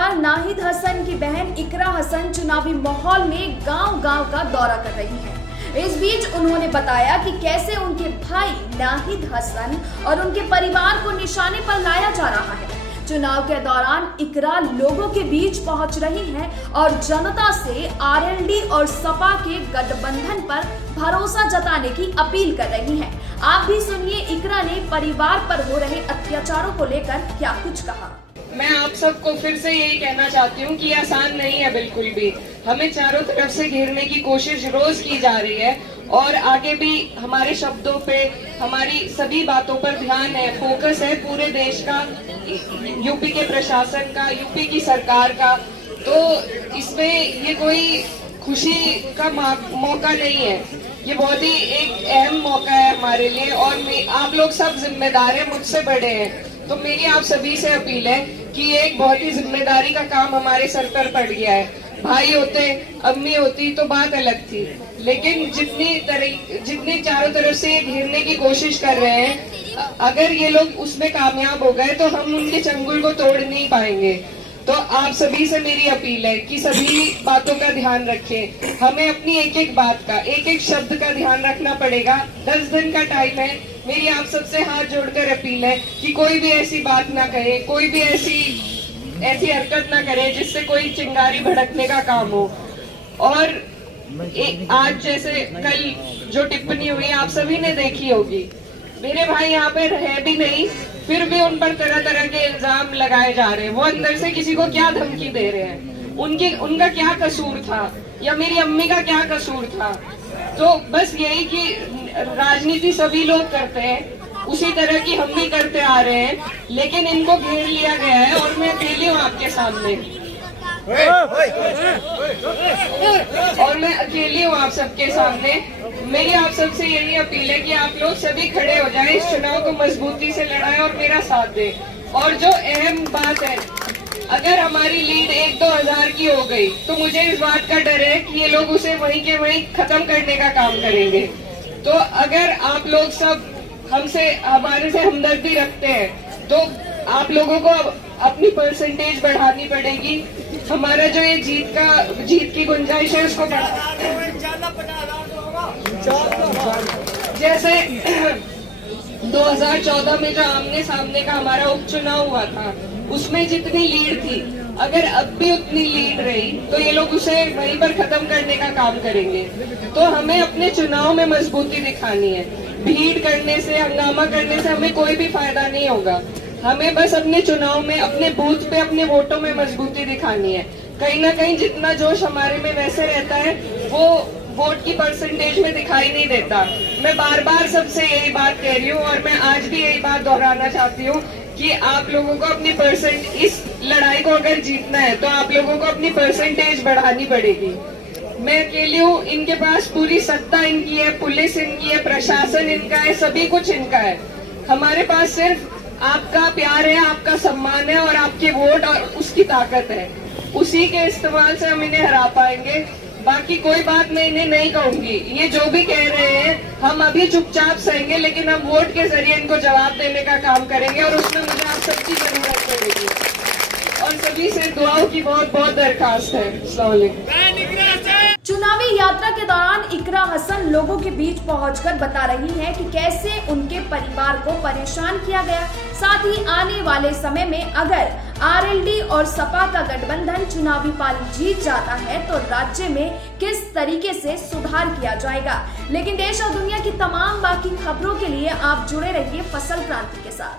पर नाहिद हसन की बहन इकरा हसन चुनावी माहौल में गांव-गांव का दौरा कर रही हैं। इस बीच उन्होंने बताया कि कैसे उनके भाई नाहिद हसन और उनके परिवार को निशाने पर लाया जा रहा है। चुनाव के दौरान इकरा लोगों के बीच पहुंच रही हैं और जनता से आरएलडी और सपा के गठबंधन पर भरोसा जताने की अपील कर रही हैं। आप भी सुनिए इकरा ने परिवार पर हो रहे अत्याचारों को लेकर क्या कुछ कहा। मैं आप सबको फिर से यही कहना चाहती हूँ कि आसान नहीं है बिल्कुल भी। हमें चारों तरफ से घेरने की कोशिश रोज की जा रही है और आगे भी हमारे शब्दों पे, हमारी सभी बातों पर ध्यान है, फोकस है पूरे देश का, यूपी के प्रशासन का, यूपी की सरकार का। तो इसमें ये कोई खुशी का मौका नहीं है, ये बहुत ही एक अहम मौका है हमारे लिए और आप लोग सब जिम्मेदार हैं, मुझसे बड़े हैं। तो मेरी आप सभी से अपील है कि ये एक बहुत ही जिम्मेदारी का काम हमारे सर पर पड़ गया है। भाई होते, अम्मी होती तो बात अलग थी, लेकिन जितनी चारों तरफ से ये घेरने की कोशिश कर रहे हैं, अगर ये लोग उसमें कामयाब हो गए तो हम उनके चंगुल को तोड़ नहीं पाएंगे। तो आप सभी से मेरी अपील है कि सभी बातों का ध्यान रखें। हमें अपनी एक एक बात का, एक एक शब्द का ध्यान रखना पड़ेगा। 10 दिन का टाइम है। मेरी आप सबसे हाथ जोड़कर अपील है कि कोई भी ऐसी बात ना कहे, कोई भी ऐसी हरकत ना करे जिससे कोई चिंगारी भड़कने का काम हो। और आज जैसे कल जो टिप्पणी हुई आप सभी ने देखी होगी, मेरे भाई यहाँ पे रहे भी नहीं, फिर भी उन पर तरह तरह के इल्जाम लगाए जा रहे हैं। वो अंदर से किसी को क्या धमकी दे रहे हैं, उनका क्या कसूर था या मेरी अम्मी का क्या कसूर था। तो बस यही कि राजनीति सभी लोग करते हैं, उसी तरह की हम भी करते आ रहे हैं, लेकिन इनको घेर लिया गया है और मैं अकेली हूँ आपके सामने, और मैं अकेली हूँ आप सबके सामने। मेरी आप सबसे यही अपील है कि आप लोग सभी खड़े हो जाएं, इस चुनाव को मजबूती से लड़ाएं और मेरा साथ दें। और जो अहम बात है, अगर हमारी लीड 1-2 हजार की हो गई तो मुझे इस बात का डर है कि ये लोग उसे वहीं के वहीं खत्म करने का काम करेंगे। तो अगर आप लोग सब हमारे से हमदर्दी रखते हैं तो आप लोगों को अपनी परसेंटेज बढ़ानी पड़ेगी। हमारा जो ये जीत की गुंजाइश है उसको जैसे 2014 में जो आमने सामने का हमारा उपचुनाव हुआ था, उसमें जितनी लीड थी, अगर अब भी उतनी लीड रही तो ये लोग उसे वहीं पर खत्म करने का काम करेंगे। तो हमें अपने चुनाव में मजबूती दिखानी है। भीड़ करने से, हंगामा करने से हमें कोई भी फायदा नहीं होगा। हमें बस अपने चुनाव में, अपने बूथ पे, अपने वोटों में मजबूती दिखानी है। कहीं ना कहीं जितना जोश हमारे में वैसे रहता है वो वोट की परसेंटेज में दिखाई नहीं देता। मैं बार बार सबसे यही बात कह रही हूँ और मैं आज भी यही बात दोहराना चाहती हूँ कि आप लोगों को अपनी इस लड़ाई को अगर जीतना है तो आप लोगों को अपनी परसेंटेज बढ़ानी पड़ेगी। मैं अकेली हूँ, इनके पास पूरी सत्ता इनकी है, पुलिस इनकी है, प्रशासन इनका है, सभी कुछ इनका है। हमारे पास सिर्फ आपका प्यार है, आपका सम्मान है और आपके वोट और उसकी ताकत है। उसी के इस्तेमाल से हम इन्हें हरा पाएंगे। बाकी कोई बात मैं इन्हें नहीं कहूंगी। ये जो भी कह रहे हैं हम अभी चुपचाप सहेंगे, लेकिन हम वोट के जरिए इनको जवाब देने का काम करेंगे और उसमें मुझे आप सबकी जरूरत पड़ेगी और सभी से दुआओं की बहुत बहुत दरखास्त है। अस्सलाम वालेकुम। चुनावी यात्रा के दौरान इकरा हसन लोगों के बीच पहुंचकर बता रही हैं कि कैसे उनके परिवार को परेशान किया गया। साथ ही आने वाले समय में अगर आरएलडी और सपा का गठबंधन चुनावी पारी जीत जाता है तो राज्य में किस तरीके से सुधार किया जाएगा। लेकिन देश और दुनिया की तमाम बाकी खबरों के लिए आप जुड़े रहिए फसल क्रांति के साथ।